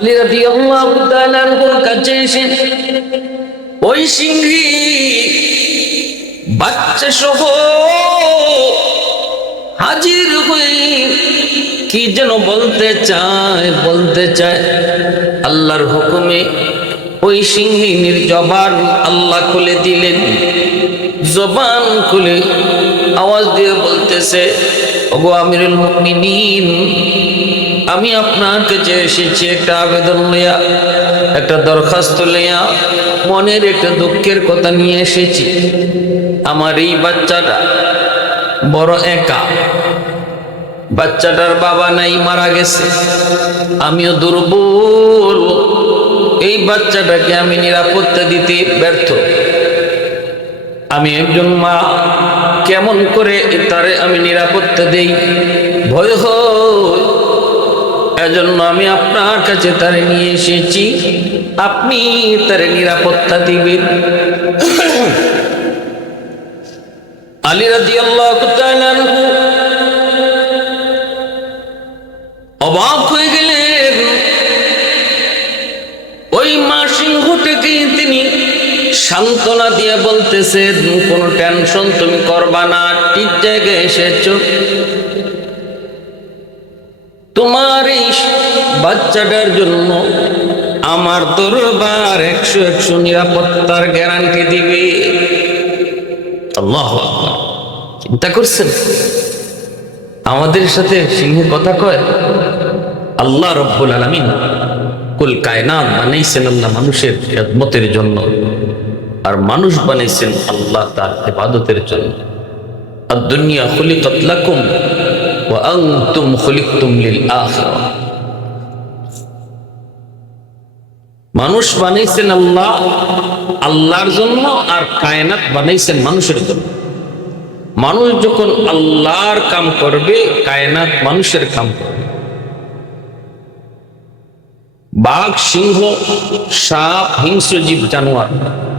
আলী রাদি আল্লাহ কাছে এসে ওই সিংহী বাচ্চা সহ হাজির হয়ে কি যেন বলতে চায় বলতে চায়, আল্লাহর হুকুমে ওই সিংহিনীর জবান আল্লাহ খুলে দিলেন, জবান খুলে আওয়াজ দিয়ে বলতেছে, ওগো আমিরুল মুমিনিন, আমি আপনার কাছে এসেছি একটা আবেদন লইয়া, একটা দরখাস্ত লইয়া, মনের একটা দুঃখের কথা নিয়ে এসেছি। আমার এই বাচ্চাটা বড় একা। বাচ্চাটার বাবা নাই, মারা গেছে। আমিও দুর্বল। এই বাচ্চাটাকে আমি নিরাপত্তা দিতে ব্যর্থ। আমি একজন মা কেমন করে তারে আমি নিরাপত্তা দেই? ভয় হয়। এজন্য আমি আপনার কাছে তারে নিয়ে এসেছি। আপনি তারে নিরাপত্তা দিবেন। আলী রাজি আল্লাহ সান্ত্বনা দিয়ে বলতেছেন কোনো টেনশন তুমি করবা না, ঠিক জায়গায় এসেছ। তোমার এই বাচ্চাটার জন্য আমার দরবার একশো একশো নিরাপত্তার গ্যারান্টি দিবে। আল্লাহ চিন্তা করছেন? আমাদের সাথে সিংহ কথা কয়, আল্লাহ রব্বুল আলমিন কুল কায়নাত বানাইছেন আল্লাহ মানুষের মতের জন্য। আর মানুষ বানাইছেন আল্লাহ তার ইবাদতের জন্য। আর দুনিয়া মানুষ বানাইছেন আল্লাহ আল্লাহর জন্য আর কায়নাত বানাইছেন মানুষের জন্য। মানুষ যখন আল্লাহর কাম করবে, কায়নাত মানুষের কাম করবে। বাঘ, সিংহ, সাপ, হিংস্র জীব, জানোয়ার।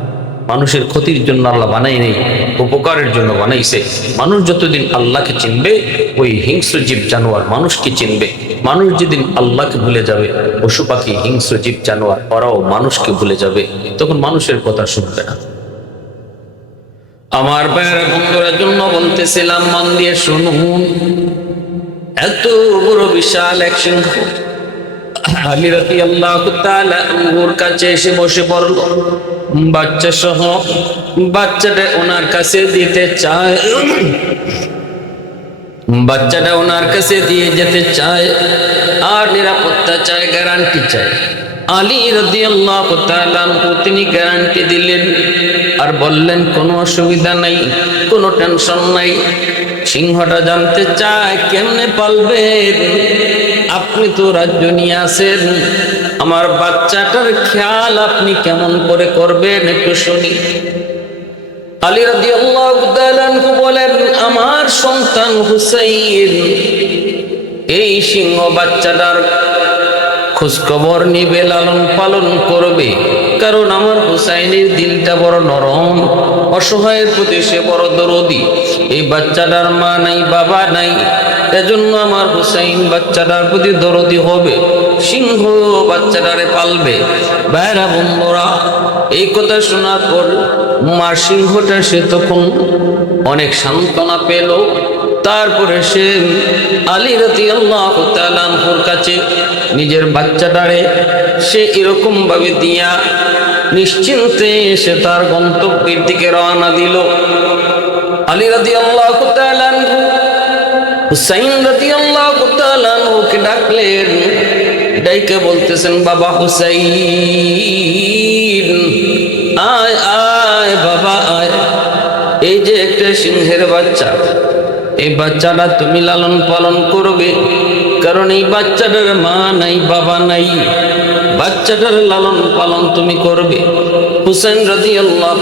মানুষের ক্ষতির জন্য আল্লাহ বানাই নেই উপকারের জন্য বানাইছে। মানুষ যতদিন আল্লাহকে চিনবে, ওই হিংস্র জীব জানোয়ার মানুষকে চিনবে। মানুষ যেদিন আল্লাহকে ভুলে যাবে, পশু পাখি, হিংস্র জীব জানোয়ার ওরাও মানুষকে ভুলে যাবে, তখন মানুষের কথা শুনবে না। আমার ভাইয়েরা, বন্ধুরা জন্য বলতেছিলাম মন দিয়ে শুনুন। এত বড় বিশাল এক সিংহ। আলী রাতি আল্লাহ ওর কাছে এসে বসে পড়ল। বাচ্চা সহ বাচ্চাটা ওনার কাছে দিতে চায়। বাচ্চাটা ওনার দিয়ে যেতে চায়। আর নিরাপত্তা চায় গ্যারান্টি চায়। আলী রদি আল্লাহ তিনি গ্যারান্টি দিলেন। আর বললেন, কোনো অসুবিধা নাই, কোনো টেনশন নাই। সিংহটা জানতে চায়, কেমনে পালবেন আপনি তো রাজ্য নিয়ে আসেন। আমার বাচ্চাটার খেয়াল আপনি কেমন করে করবেন একটু শুনি। বলেন, আমার সন্তান হুসাইন, এই সিংহ বাচ্চাটার খোঁজখবর নিবে, লালন পালন করবে। কারণ আমার হুসাইনের দিলটা বড় নরম, অসহায়ের প্রতি সে বড় দরদি। এই বাচ্চাটার মা নাই, বাবা নাই, এজন্য আমার হুসাইন বাচ্চাটার প্রতি দরদি হবে। সিংহ বাচ্চাটারে পালবে। বাইরা বন্ধুরা, এই কথা শোনার পর মা সিংহটা সে তখন অনেক সান্ত্বনা পেল। তারপরে সে আলী রতি আল্লাহর কাছে নিজের বাচ্চাটারে সে এরকম ভাবে দিয়া নিশ্চিন্তে সে তার গন্তব্যের দিকে রওনা দিল। আলী রাদি আল্লাহ হুসাইন রাদি আল্লাহকে ডাকলেন, ডাইকে বলতেছেন, বাবা হুসাইন, আয় আয়, বাবা, আয়। এই যে একটা সিংহের বাচ্চা এই বাচ্চাটা তুমি লালন পালন করবে। কারণ এই বাচ্চাটার মা নাই, বাবা নাই। বাচ্চাটার লালন পালন তুমি করবে। হুসেন রাজি আল্লাহ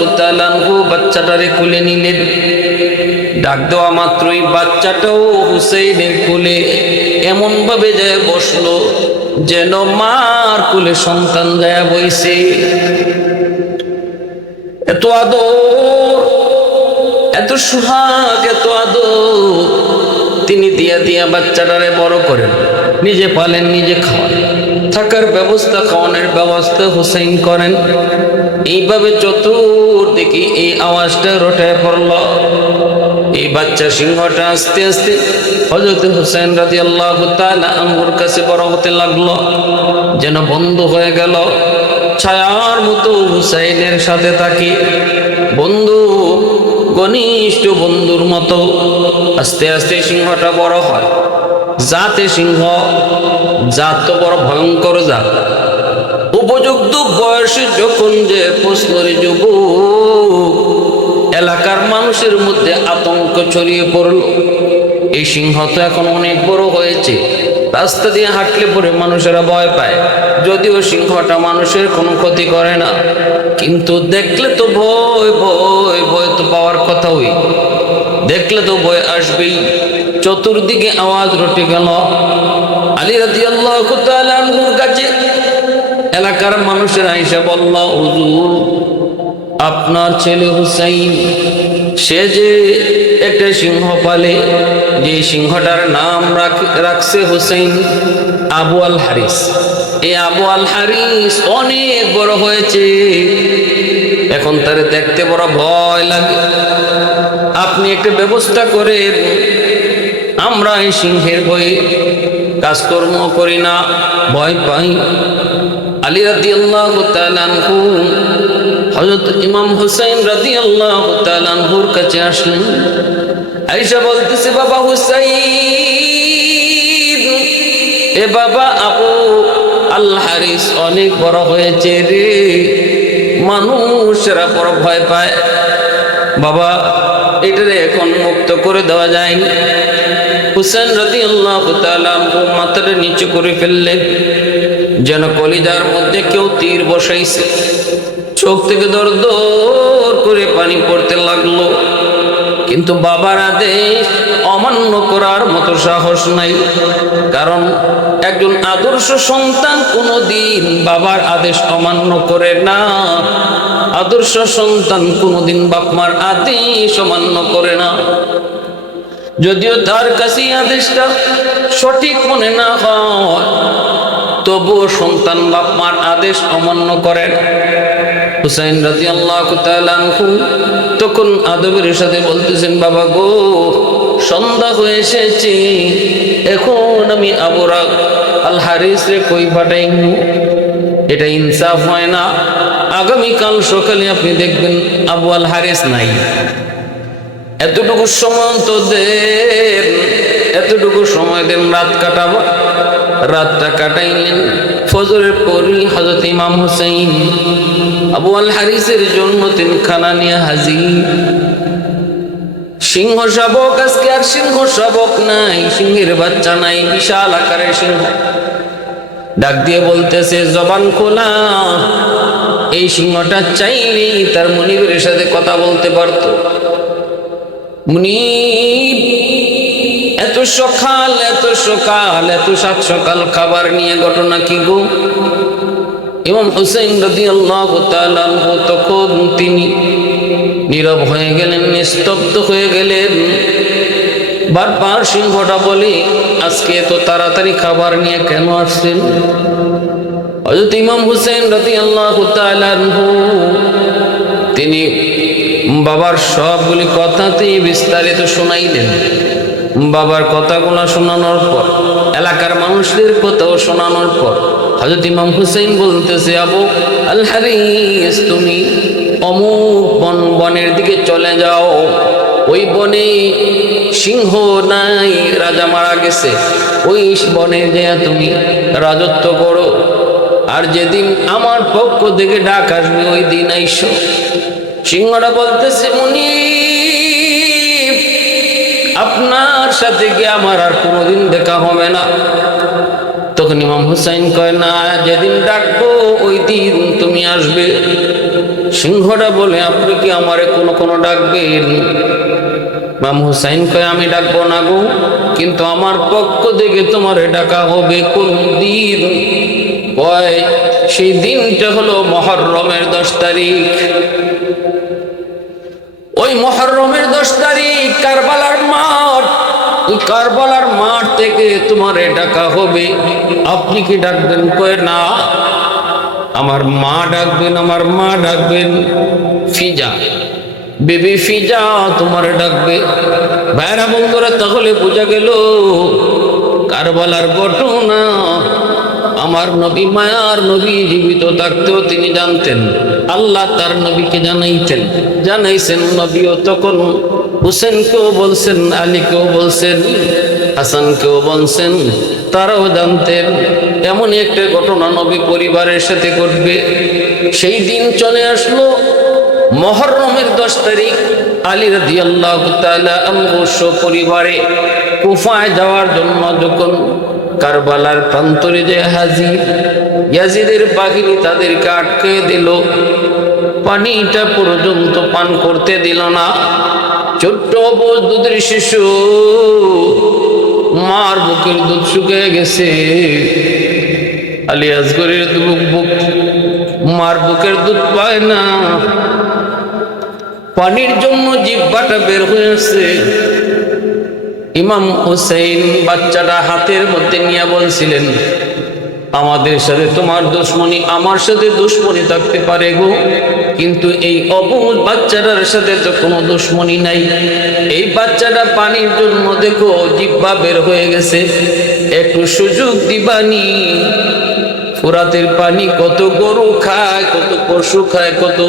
বাচ্চাটারে কুলে নিলেন। ডাক দেওয়া মাত্রই বাচ্চাটাও হুসেনের কুলে এমন ভাবে যায় বসল যেন মার কুলে সন্তান যায় বইছে। এত আদর এত সুহাগ, এত আদর তিনি দিয়া দিয়া বাচ্চাটারে বড় করেন। নিজে পালেন, নিজে খাওয়ান। থাকার ব্যবস্থা, খাওয়ানোর ব্যবস্থা হুসাইন করেন। এইভাবে চতুর্দিকে এই আওয়াজটা রটায় পড়ল। এই বাচ্চা সিংহটা আস্তে আস্তে হজরত হুসাইন রাজি আল্লাহ আঙ্গুর কাছে বড় হতে লাগল। যেন বন্ধ হয়ে গেল। ছায়ার মতো হুসাইনের সাথে থাকি বন্ধু ঘনিষ্ঠ বন্ধুর মতো। আস্তে আস্তে সিংহটা বড় হয়। জাতে সিংহ জাত তো বড় ভয়ঙ্কর জাত। উপযুক্ত বয়সে যখন যে প্রশ্নের যুব এলাকার মানুষের মধ্যে আতঙ্ক ছড়িয়ে পড়ল। এই সিংহ তো এখন অনেক বড় হয়েছে। রাস্তা দিয়ে হাঁটলে পরে মানুষেরা ভয় পায়। যদিও সিংহটা মানুষের কোনো ক্ষতি করে না। কিন্তু দেখলে তো ভয় ভয় ভয় তো পাওয়ার কথা হই দেখলে তো ভয় আসবেই। চতুর্দিকে আওয়াজ রটে গেল। আলী রাজি আল্লাহ কাছে এলাকার মানুষেরা আইসা বলল, হুজুর আপনার ছেলে হুসাইন, সে যে একটা সিংহ পালে, যে সিংহটার নাম রাখ- রাখছে হুসাইন আবু আল হারিস। এই আবু আল হারিস অনেক বড় হয়েছে। এখন তারে দেখতে বড় ভয় লাগে। আপনি একটা ব্যবস্থা করেন। আমরা এই সিংহের ভয়ে কাজকর্ম করি না, ভয় পাই। আলী রাদি আল্লাহ হজরত ইমাম হুসাইন রাদি আল্লাহ তালানহুর কাছে আসলেন। আইসা বলতেছে, বাবা হুসাইন, এ বাবা আবু আল হারিস অনেক বড় হয়েছে রে। মানুষেরা বড় ভয় পায়। বাবা, এটারে এখন মুক্ত করে দেওয়া যায়নি। হুসেন রদি আল্লাহ মাথাটা নিচু করে ফেললেন। যেন কলিজার মধ্যে কেউ তীর বসাইছে। চোখ থেকে দর দর করে পানি পড়তে লাগল। কিন্তু বাবার আদেশ অমান্য করার মতো সাহস নাই। কারণ একজন আদর্শ সন্তান কোনোদিন বাবার আদেশ অমান্য করে না। আদর্শ সন্তান কোনো কোনোদিন বাপমার আদেশ অমান্য করে না। যদিও তার কাছে আদেশটা সঠিক মনে না হয় তবুও সন্তান বাপমার আদেশ অমান্য করেন। হুসাইন রাজি আল্লাহ তখন আদবের সাথে বলতেছেন, বাবা গো, সন্ধ্যা হয়ে এসেছি, এখন আমি আবরা আল হারিস রে কই পাঠাই এটা ইনসাফ হয় না। আগামীকাল সকালে আপনি দেখবেন আবু আল হারিস নাই। এতটুকু সময় তো দেন, এতটুকু সময় দেন রাত কাটাবো রাতটা কাটাইলেন। ফজরের পরই হজরত ইমাম হুসাইন আবু আল হারিসের জন্য তিন খানা নিয়ে হাজির। সিংহ শাবক, আজকে আর সিংহ শাবক নাই, সিংহের বাচ্চা নাই, বিশাল আকারের সিংহ। ডাক দিয়ে বলতেছে, জবান খোলা, এই সিংহটা চাইলেই তার মনিবের সাথে কথা বলতে পারতো। মুনিব এত সকাল এত সকাল, এত সাত সকাল খাবার নিয়ে ঘটনা কি গো? ইমাম হুসেন রদি আল্লাহ তখন তিনি নীরব হয়ে গেলেন, নিস্তব্ধ হয়ে গেলেন। বারবার সিংহটা বলে, আজকে এত তাড়াতাড়ি খাবার নিয়ে কেন আসছেন? হজরত ইমাম হুসেন রদি আল্লাহ তিনি বাবার সবগুলি কথাতেই বিস্তারিত শোনাইলেন। বাবার কথাগুলো শোনানোর পর, এলাকার মানুষদের কথাও শোনানোর পর হজরত ইমাম হুসেন বলতেছে, আবু আল তুমি অমুক বন, বনের দিকে চলে যাও। ওই বনে সিংহ নাই, রাজা মারা গেছে। ওই বনে যে তুমি রাজত্ব করো। আর যেদিন আমার পক্ষ থেকে ডাক আসবে, ওই দিন আইসো। সিংহটা বলতেছে মুনি আপনার সাথে কি আমার আর কোনোদিন দেখা হবে না। তখন ইমাম হুসাইন কয়, না, যেদিন ডাকবো ওই দিন তুমি আসবে। সিংহটা বলে, আপনি কি আমারে কোনো কোনো ডাকবেন? ইমাম হুসাইন কয়, আমি ডাকবো না গো, কিন্তু আমার পক্ষ থেকে তোমারে ডাকা হবে কোন দিন কয়, সেই দিনটা হলো মহরমের দশ তারিখ। ওই মহরমের দশ তারিখ কারবালার ওই কারবালার মাঠ থেকে তোমারে ডাকা হবে। আপনি কি ডাকবেন? কয়ে, না। আমার মা ডাকবেন, আমার মা ডাকবেন। ফিজা। বেবি ফিজা তোমার ডাকবে। ভাইরা বন্ধুরা, তাহলে বোঝা গেল কারবালার ঘটনা। আমার নবী মায়ার নবী জীবিত থাকতেও তিনি জানতেন। আল্লাহ তার নবীকে জানাইতেন। জানাইছেন নবীও তখন হুসেনকেও বলছেন, আলীকেও বলছেন, হাসানকেও বলছেন, তারাও জানতেন এমন একটা ঘটনা নবী পরিবারের সাথে ঘটবে। সেই দিন চলে আসলো মহরমের দশ তারিখ, আলী রাজি আল্লাহ পরিবারে কুফায় যাওয়ার জন্য যখন কারবালার প্রান্তরে যে হাজির, ইয়াজিদের বাহিনী তাদেরকে আটকে দিল, পানিটা পর্যন্ত পান করতে দিল না। ছোট্ট অবশ দুধের শিশু মার বুকের দুধ শুকিয়ে গেছে। আলী আসগরের বুক বুক মার বুকের দুধ পায় না। পানির জন্য জিব্বাটা বের হয়েছে। ইমাম হুসেইন বাচ্চাটা হাতের মধ্যে নিয়ে বলছিলেন আমাদের সাথে তোমার দুশ্মনী, আমার সাথে দুশ্মনী থাকতে পারে গো। কিন্তু এই অবুজ বাচ্চাটার সাথে তো কোনো দুশ্মনী নাই। এই বাচ্চাটা পানির জন্য দেখো জিব্বা বের হয়ে গেছে। একটু সুযোগ দিবানি। ফুরাতের পানি কত গরু খায়, কত পশু খায়, কত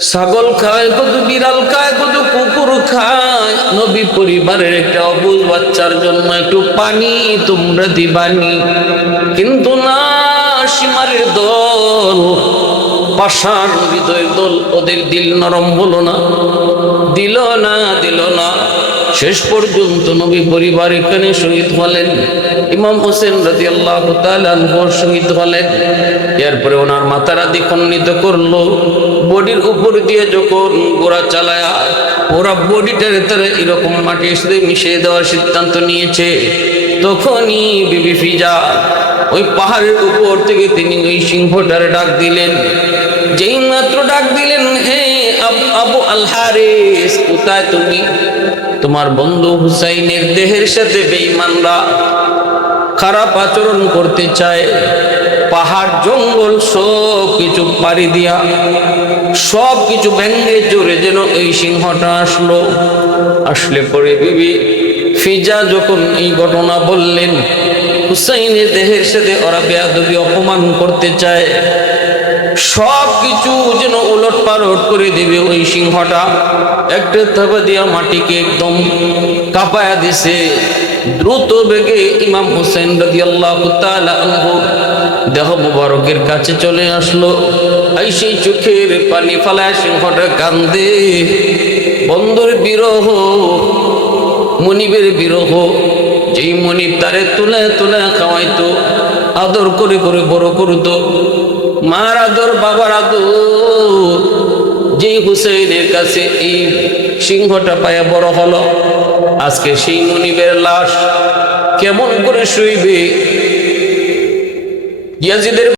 ছাগল খায়, কত বিড়াল খায়, কত কুকুর খায় নবী পরিবারের একটা অবুজ বাচ্চার জন্য একটু পানি তোমরা দিবানি। কিন্তু না সীমারের দল পাশার হৃদয়ের দল ওদের দিল নরম হলো না। দিল না দিল না। শেষ পর্যন্ত নবী পরিবার এখানে শহীদ হলেন। ইমাম হোসেন রাজি আল্লাহ শহীদ হলেন। এরপরে ওনার মাথারা দ্বিখণ্ডিত করল। বডির উপর দিয়ে যখন গোড়া চালায়া ওরা বডিটারে তারা এরকম মাটির সাথে মিশিয়ে দেওয়ার সিদ্ধান্ত নিয়েছে। তখনই বিবি ফিজা ওই পাহাড়ের উপর থেকে তিনি ওই সিংহটারে ডাক দিলেন। যেই মাত্র ডাক দিলেন, হে আবু আলহারেস, কোথায় তুমি? তোমার বন্ধু হুসাইনের দেহের সাথে বেঈমানরা খারাপ আচরণ করতে চায়। পাহাড়, জঙ্গল, সব কিছু পাড়ি দিয়া, সব কিছু ভেঙ্গে জোরে যেন এই সিংহটা আসলো। আসলে পরে বিবি ফিজা যখন এই ঘটনা বললেন, হুসাইনের দেহের সাথে ওরা বেয়াদবি, অপমান করতে চায়। সব কিছু যেন উলট পালট করে দেবে ওই সিংহটা। একটা থাবা দিয়া মাটিকে একদম কাঁপায়া দিছে। দ্রুত বেগে ইমাম হোসেন রাজি দেহ মুবারকের কাছে চলে আসলো। এই সেই চোখের পানি ফালায় সিংহটা কান্দে বন্ধুর বিরহ, মনিবের বিরহ, যেই মনিব তারে তুলে তুলে খাওয়াইতো, আদর করে করে বড় করতো। মার আদর বাবার আদর। যে হুসেনের কাছে এই সিংহটা পায়া বড় হলো। আজকে সেই মনিবের লাশ কেমন করে শুইবে? ইয়াজিদের